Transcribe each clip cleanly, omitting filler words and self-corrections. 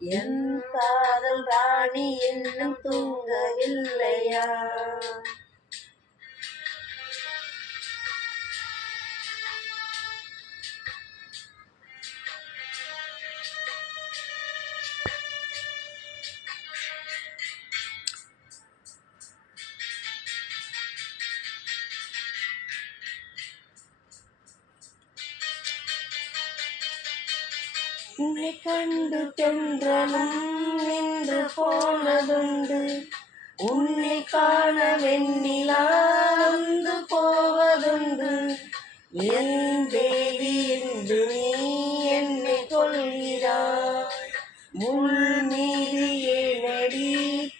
என் காதல் ராணி இன்னும் தூங்கவில்லையா? உன்னை கண்டு தென்றலும் நின்று போனதுண்டு, உன்னை காண வெண்ணிலா வந்து போவதுண்டு. என் தேவி என்று நீ என்னை கொள்கிறாய், முள் மீது ஏனடி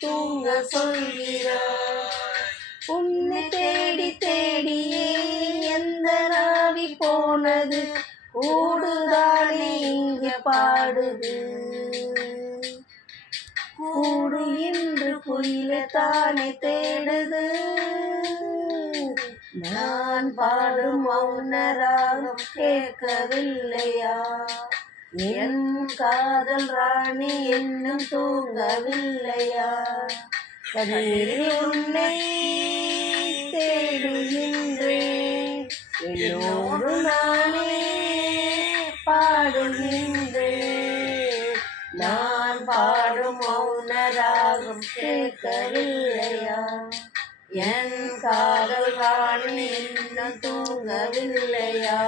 தூங்க சொல்கிறாய். உன்னை தேடி தேடியே எந்த நாவி போனது, கூடுதானே இங்கே பாடுது. கூடு என்று குயிலைத்தானே தேடுது. நான் பாடும் மௌன ராகம் கேட்கவில்லையா? என் காதல் ராணி இன்னும் தூங்கவில்லையா? கண்ணீரில் உன்னை தேடுகின்றேன், என்னோடு நானே பாடுகின்றேன். நான் பாடும் மௌன ராகம் கேட்கவில்லையா? என் காதல் ராணி இன்னும் தூங்கவில்லையா?